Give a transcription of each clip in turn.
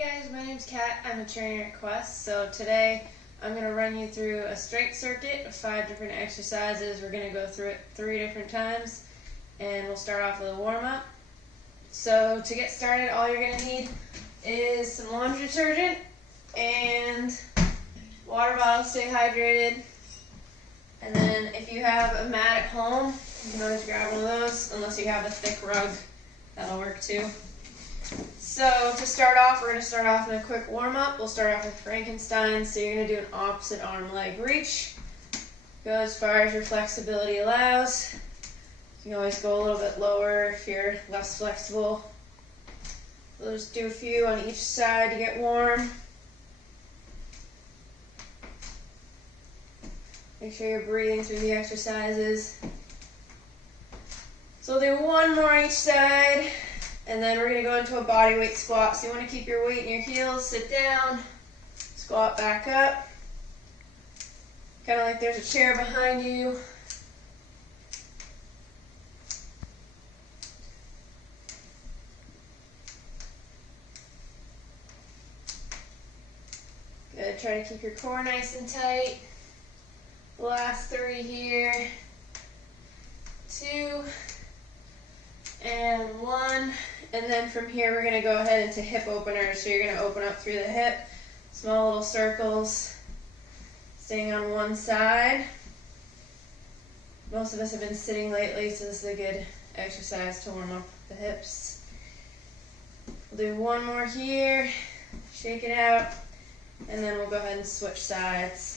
Hey guys, my name's Kat. I'm a trainer at Quest. So today I'm going to run you through a strength circuit of 5 different exercises. We're going to go through it 3 different times, and we'll start off with a warm-up. So to get started, all you're going to need is some laundry detergent and water bottle, stay hydrated. And then if you have a mat at home, you can always grab one of those, unless you have a thick rug. That'll work too. So to start off, we're going to start off in a quick warm-up. We'll start off with Frankenstein. So you're going to do an opposite arm leg reach. Go as far as your flexibility allows. You can always go a little bit lower if you're less flexible. We'll just do a few on each side to get warm. Make sure you're breathing through the exercises. So we'll do one more on each side. And then we're going to go into a body weight squat. So you want to keep your weight in your heels, sit down, squat back up. Kind of like there's a chair behind you. Good, try to keep your core nice and tight. The last 3 here. 2 and 1. And then from here we're going to go ahead into hip openers. So you're going to open up through the hip, small little circles, staying on one side. Most of us have been sitting lately, so this is a good exercise to warm up the hips. We'll do one more here, shake it out, and then we'll go ahead and switch sides.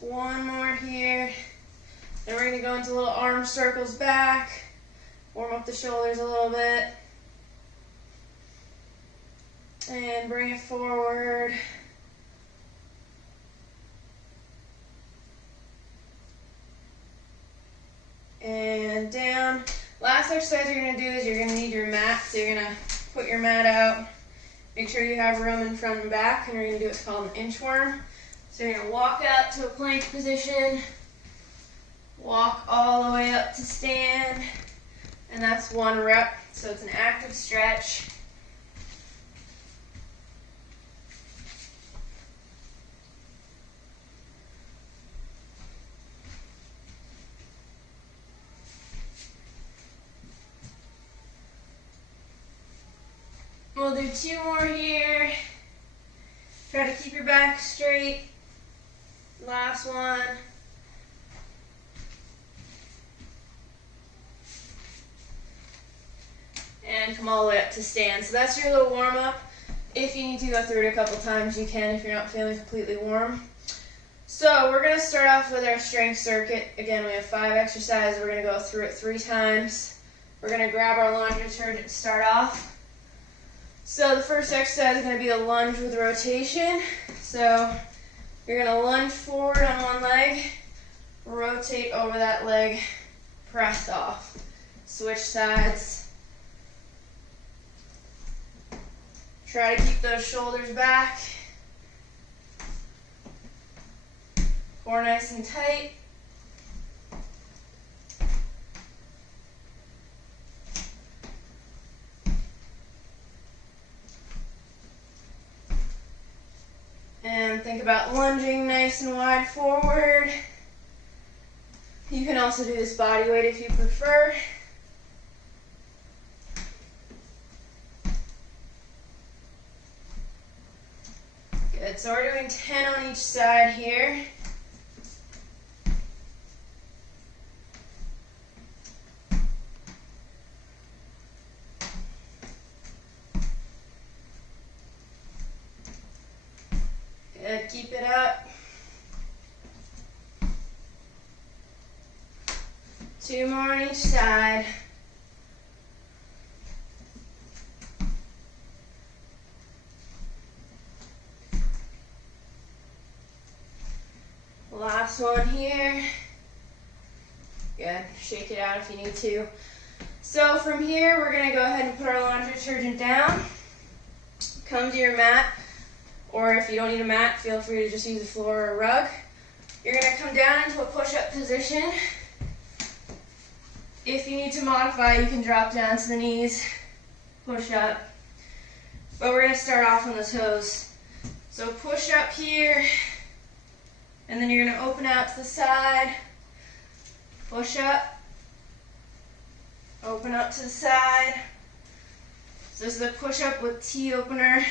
One more here. Then we're going to go into little arm circles back. Warm up the shoulders a little bit. And bring it forward. And down. Last exercise you're going to do is you're going to need your mat. So you're going to put your mat out. Make sure you have room in front and back. And we're going to do what's called an inchworm. So you're going to walk out to a plank position, walk all the way up to stand, and that's 1 rep. So it's an active stretch. We'll do 2 more here. Try to keep your back straight. Last one. And come all the way up to stand. So that's your little warm up. If you need to go through it a couple times, you can if you're not feeling completely warm. So we're going to start off with our strength circuit. Again, we have 5 exercises. We're going to go through it 3 times. We're going to grab our laundry detergent to start off. So the first exercise is going to be a lunge with rotation. So you're going to lunge forward on one leg, rotate over that leg, press off. Switch sides. Try to keep those shoulders back. Core nice and tight. And think about lunging nice and wide forward. You can also do this body weight if you prefer. Good, so we're doing 10 on each side here. Good, keep it up. 2 more on each side. Last one here. Good, shake it out if you need to. So from here, we're going to go ahead and put our laundry detergent down. Come to your mat, or if you don't need a mat, feel free to just use a floor or a rug. You're gonna come down into a push-up position. If you need to modify, you can drop down to the knees, push up. But we're gonna start off on the toes. So push up here, and then you're gonna open out to the side, push up, open up to the side. So this is a push up with T opener.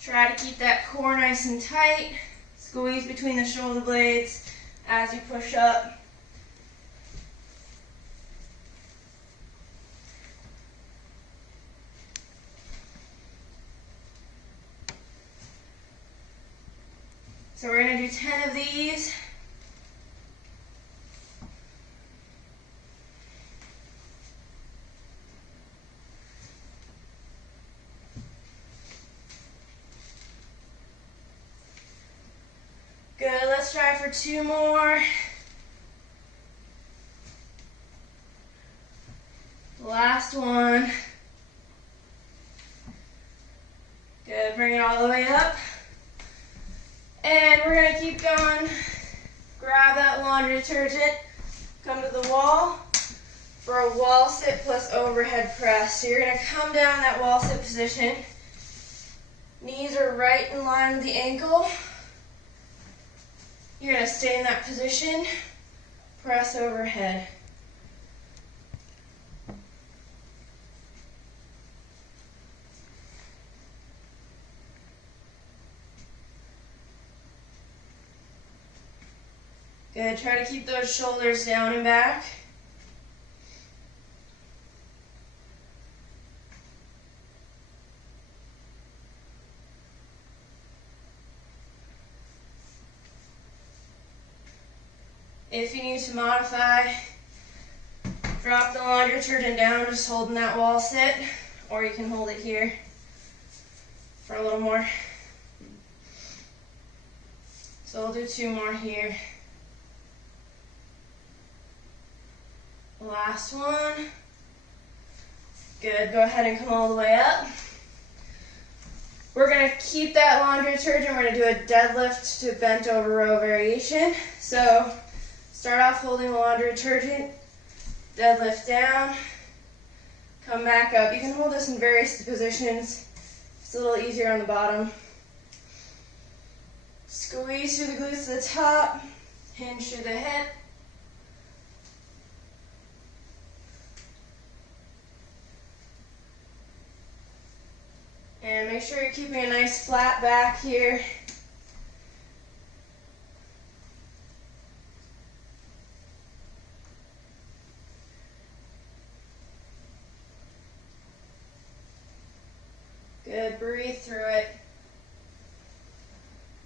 Try to keep that core nice and tight. Squeeze between the shoulder blades as you push up. So we're going to do 10 of these. Good, let's try for 2 more. Last one. Good, bring it all the way up. And we're gonna keep going. Grab that laundry detergent, come to the wall for a wall sit plus overhead press. So you're gonna come down that wall sit position. Knees are right in line with the ankle. You're gonna stay in that position, press overhead. Good, try to keep those shoulders down and back. If you need to modify, drop the laundry detergent down, just holding that wall sit, or you can hold it here for a little more. So we'll do 2 more here. Last one. Good, go ahead and come all the way up. We're gonna keep that laundry detergent. We're gonna do a deadlift to bent over row variation. So start off holding the laundry detergent, deadlift down, come back up. You can hold this in various positions. It's a little easier on the bottom. Squeeze through the glutes to the top, hinge through the hip. And make sure you're keeping a nice flat back here. Good, breathe through it.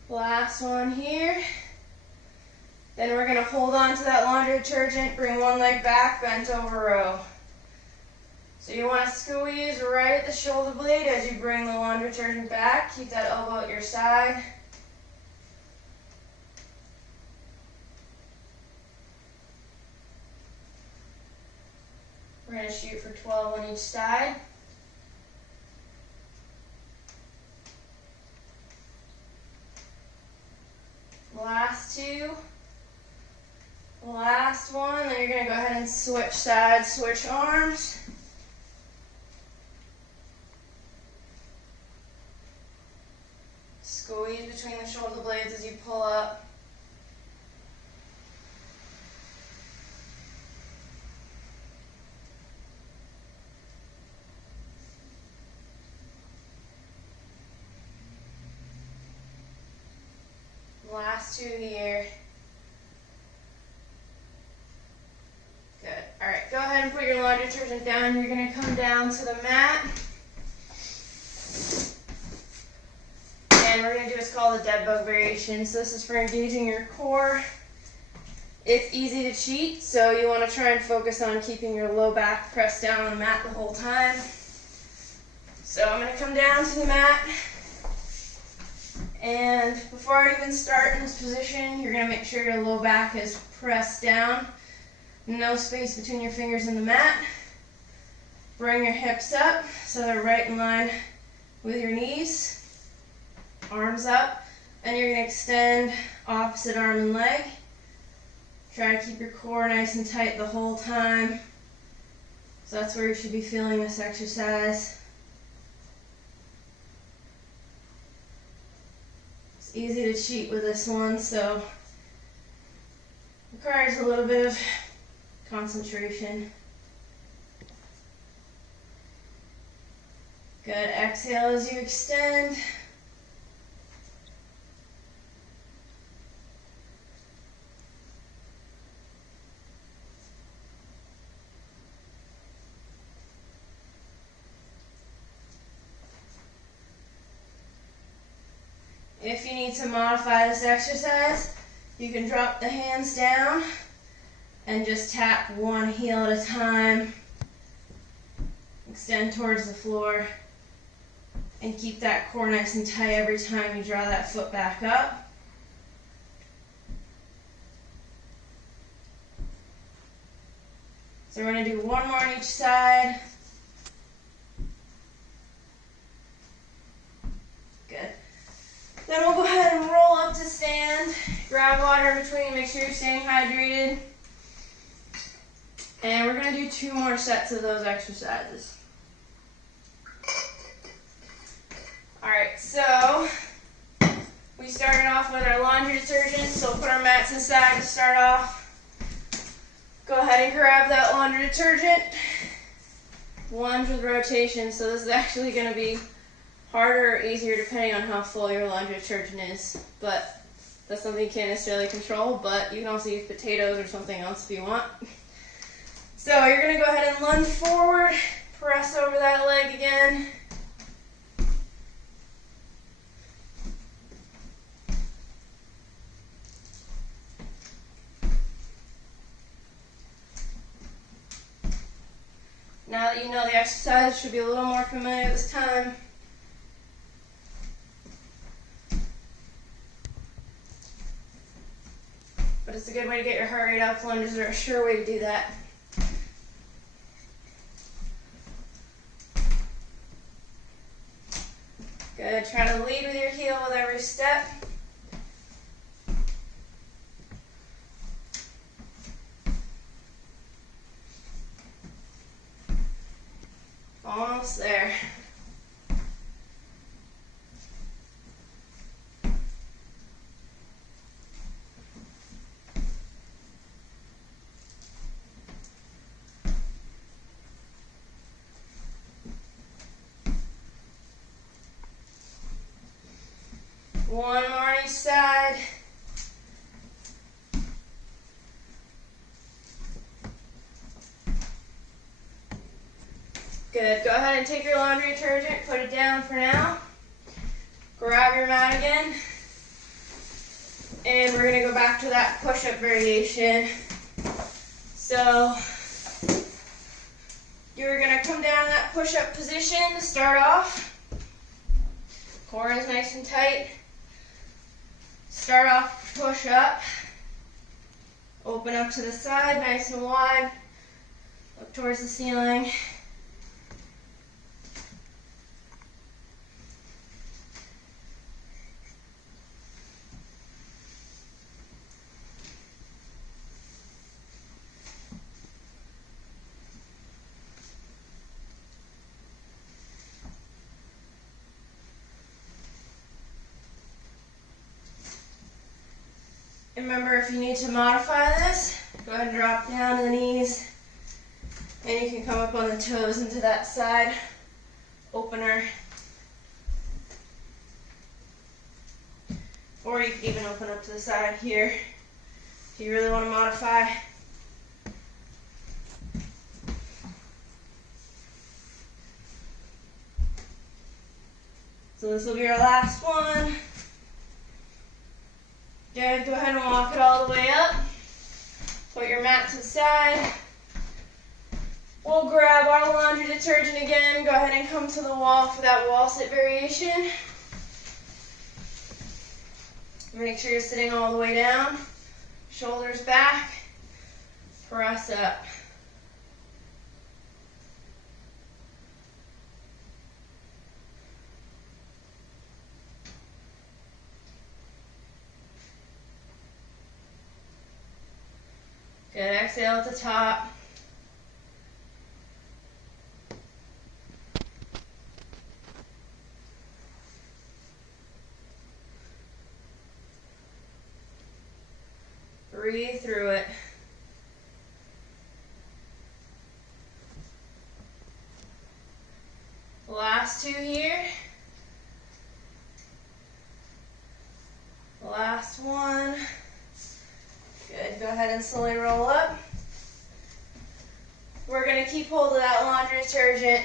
Last one here. Then we're gonna hold on to that laundry detergent, bring one leg back, bent over row. So you want to squeeze right at the shoulder blade as you bring the laundry detergent back. Keep that elbow at your side. We're going to shoot for 12 on each side. Last 2. Last one. Then you're going to go ahead and switch sides, switch arms. Squeeze between the shoulder blades as you pull up. Last 2 here. Good. All right, go ahead and put your laundry detergent down. You're going to come down to the mat. And we're going to do what's called a dead bug variation. So this is for engaging your core. It's easy to cheat, so you want to try and focus on keeping your low back pressed down on the mat the whole time. So I'm going to come down to the mat. And before I even start in this position, you're going to make sure your low back is pressed down. No space between your fingers and the mat. Bring your hips up so they're right in line with your knees. Arms up, and you're going to extend opposite arm and leg. Try to keep your core nice and tight the whole time. So that's where you should be feeling this exercise. It's easy to cheat with this one, so it requires a little bit of concentration. Good. Exhale as you extend. If you need to modify this exercise, you can drop the hands down and just tap one heel at a time. Extend towards the floor and keep that core nice and tight every time you draw that foot back up. So we're going to do one more on each side. Good. Then we'll go ahead and roll up to stand. Grab water in between, make sure you're staying hydrated. And we're going to do 2 more sets of those exercises. Alright, so we started off with our laundry detergent, so we'll put our mats aside to start off. Go ahead and grab that laundry detergent. Lunge with rotation, so this is actually going to be harder or easier depending on how full your laundry detergent is, but that's something you can't necessarily control, but you can also use potatoes or something else if you want. So you're going to go ahead and lunge forward, press over that leg again. Now that you know the exercise, should be a little more familiar this time. But it's a good way to get your heart rate up. Lunges are a sure way to do that. Good. Try to lead with your heel with every step. Almost there. One more on each side. Good. Go ahead and take your laundry detergent, put it down for now. Grab your mat again. And we're going to go back to that push-up variation. So you're going to come down in that push-up position to start off. Core is nice and tight. Start off push up. Open up to the side, nice and wide. Look towards the ceiling. Remember, if you need to modify this, go ahead and drop down to the knees, and you can come up on the toes into that side opener. Or you can even open up to the side here if you really want to modify. So this will be our last one. Good, go ahead and walk it all the way up. Put your mat to the side. We'll grab our laundry detergent again. Go ahead and come to the wall for that wall sit variation. Make sure you're sitting all the way down. Shoulders back. Press up. Good, exhale at the top. Breathe through it. Last two here. Last one. Good, go ahead and slowly roll up. We're gonna keep hold of that laundry detergent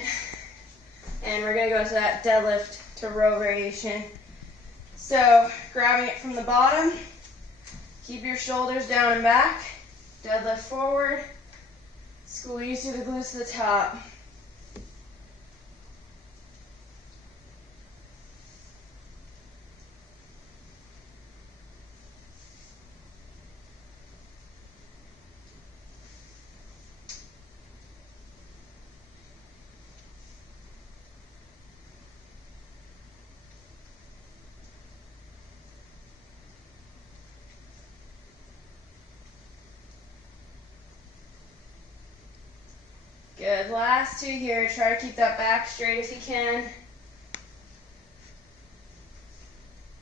and we're gonna go to that deadlift to row variation. So, grabbing it from the bottom, keep your shoulders down and back, deadlift forward, squeeze through the glutes to the top. Good, last two here. Try to keep that back straight if you can.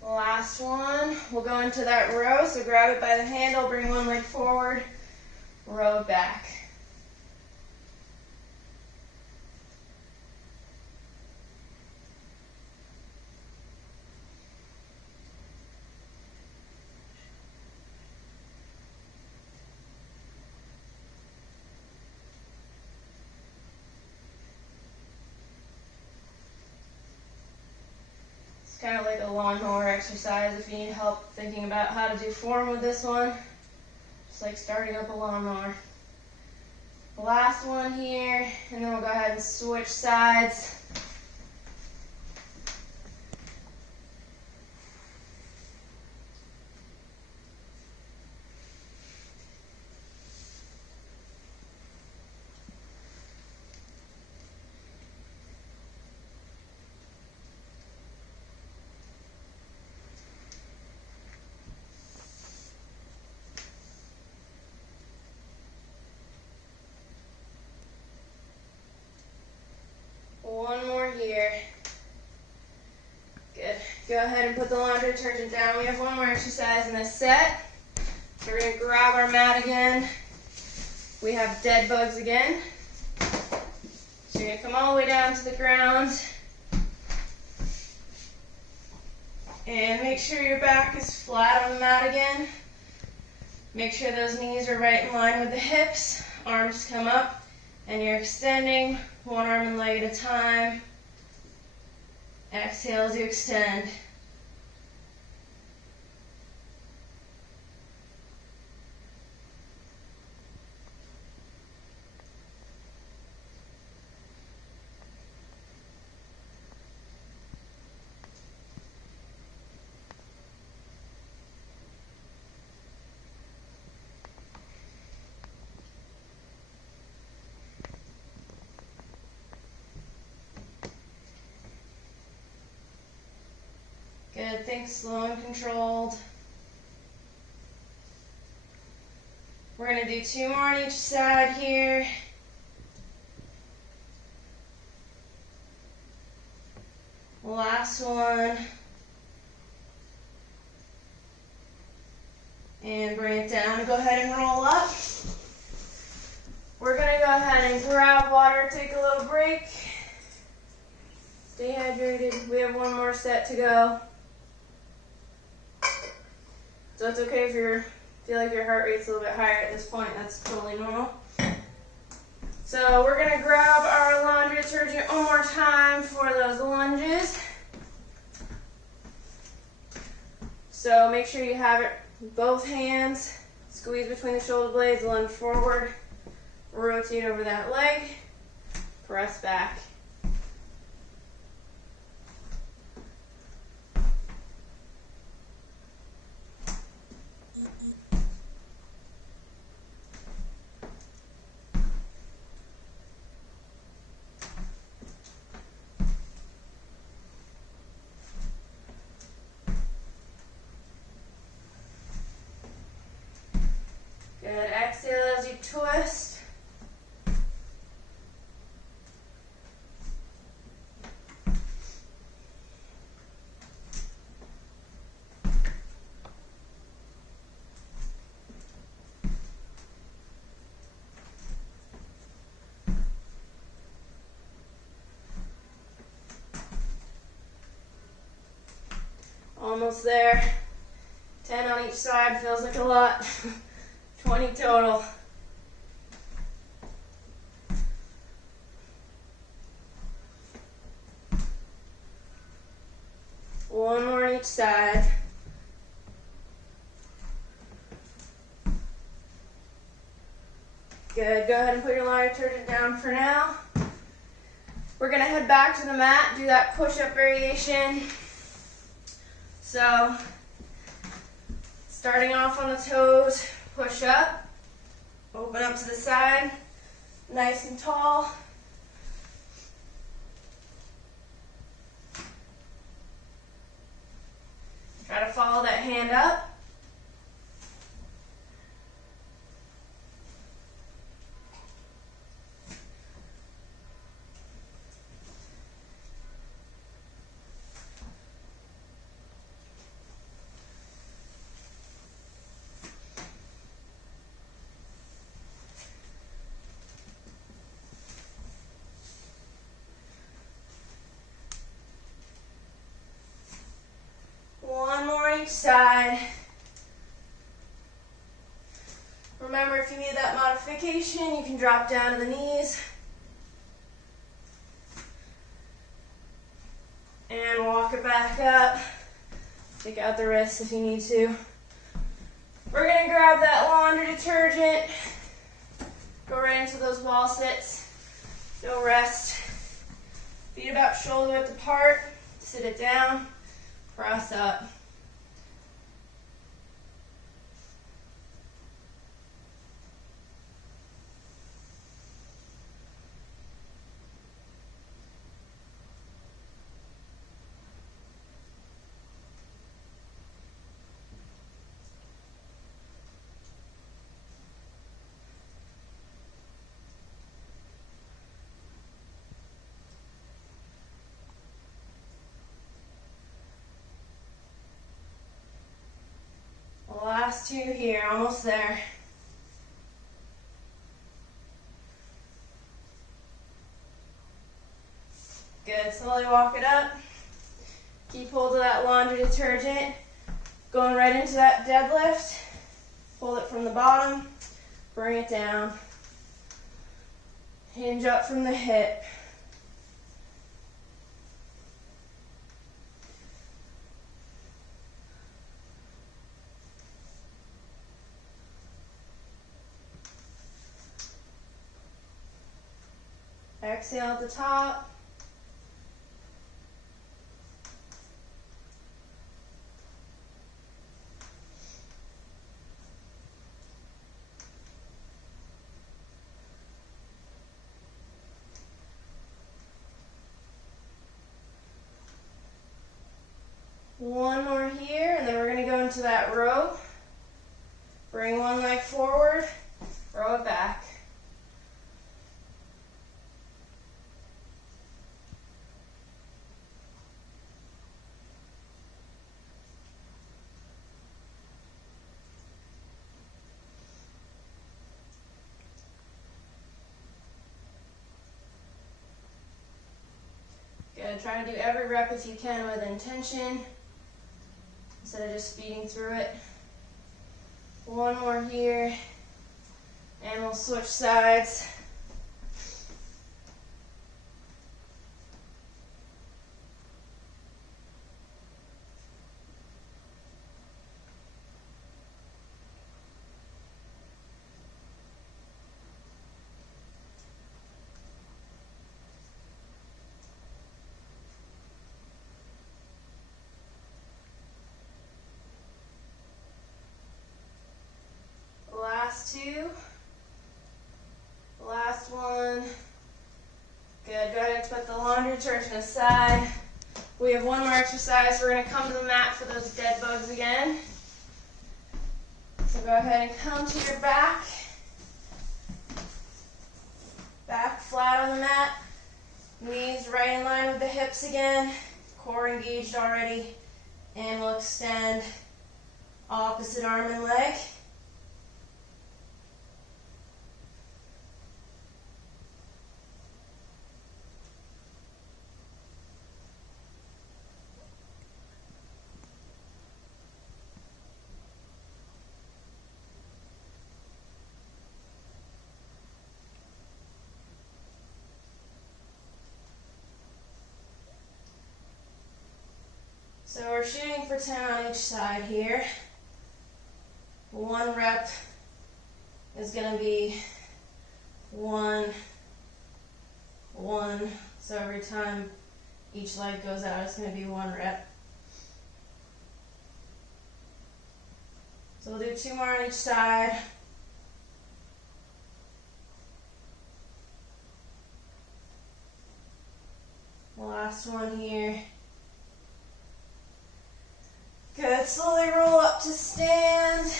Last one, we'll go into that row, so grab it by the handle, bring one leg forward, row it back. Kind of like a lawnmower exercise if you need help thinking about how to do form with this one. Just like starting up a lawnmower. Last one here, and then we'll go ahead and switch sides. One more here. Good. Go ahead and put the laundry detergent down. We have one more exercise in this set. So we're going to grab our mat again. We have dead bugs again. So you're going to come all the way down to the ground. And make sure your back is flat on the mat again. Make sure those knees are right in line with the hips. Arms come up and you're extending one arm and leg at a time. Exhale as you extend. Good, think slow and controlled. We're going to do two more on each side here. Last one. And bring it down. Go ahead and roll up. We're going to go ahead and grab water, take a little break. Stay hydrated. We have one more set to go. So it's okay if you feel like your heart rate's a little bit higher at this point. That's totally normal. So we're going to grab our laundry detergent one more time for those lunges. So make sure you have it both hands. Squeeze between the shoulder blades, lunge forward, rotate over that leg, press back. Good. Exhale as Almost there. 10 on each side, feels like a lot. 20 total. One more on each side. Good, go ahead and put your laundry detergent down for now. We're gonna head back to the mat, do that push-up variation. So, starting off on the toes, push up, open up to the side, nice and tall. Try to follow that hand up. One more each side. Remember, if you need that modification, you can drop down to the knees. And walk it back up. Take out the wrists if you need to. We're gonna grab that laundry detergent. Go right into those wall sits. No rest. Feet about shoulder width apart. Sit it down. Cross up. Last two here, almost there. Good, slowly walk it up. Keep hold of that laundry detergent. Going right into that deadlift. Hold it from the bottom, bring it down. Hinge up from the hip. Exhale at the top. One more here, and then we're going to go into that row. Bring one leg forward, row it back. Good, try to do every rep if you can with intention, instead of just speeding through it. One more here, and we'll switch sides. Last two. Last one. Good. Go ahead and put the laundry detergent aside. We have one more exercise. We're going to come to the mat for those dead bugs again. So go ahead and come to your back. Back flat on the mat. Knees right in line with the hips again. Core engaged already. And we'll extend opposite arm and leg. So we're shooting for 10 on each side here. 1 rep is going to be 1, 1. So every time each leg goes out, it's going to be 1 rep. So we'll do 2 more on each side. The last one here. Good, slowly roll up to stand.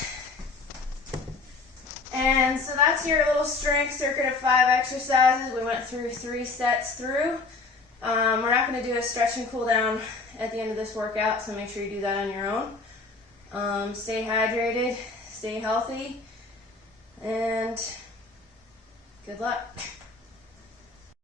And so that's your little strength circuit of 5 exercises. We went through 3 sets through. We're not going to do a stretch and cool down at the end of this workout, so make sure you do that on your own. Stay hydrated, stay healthy, and good luck.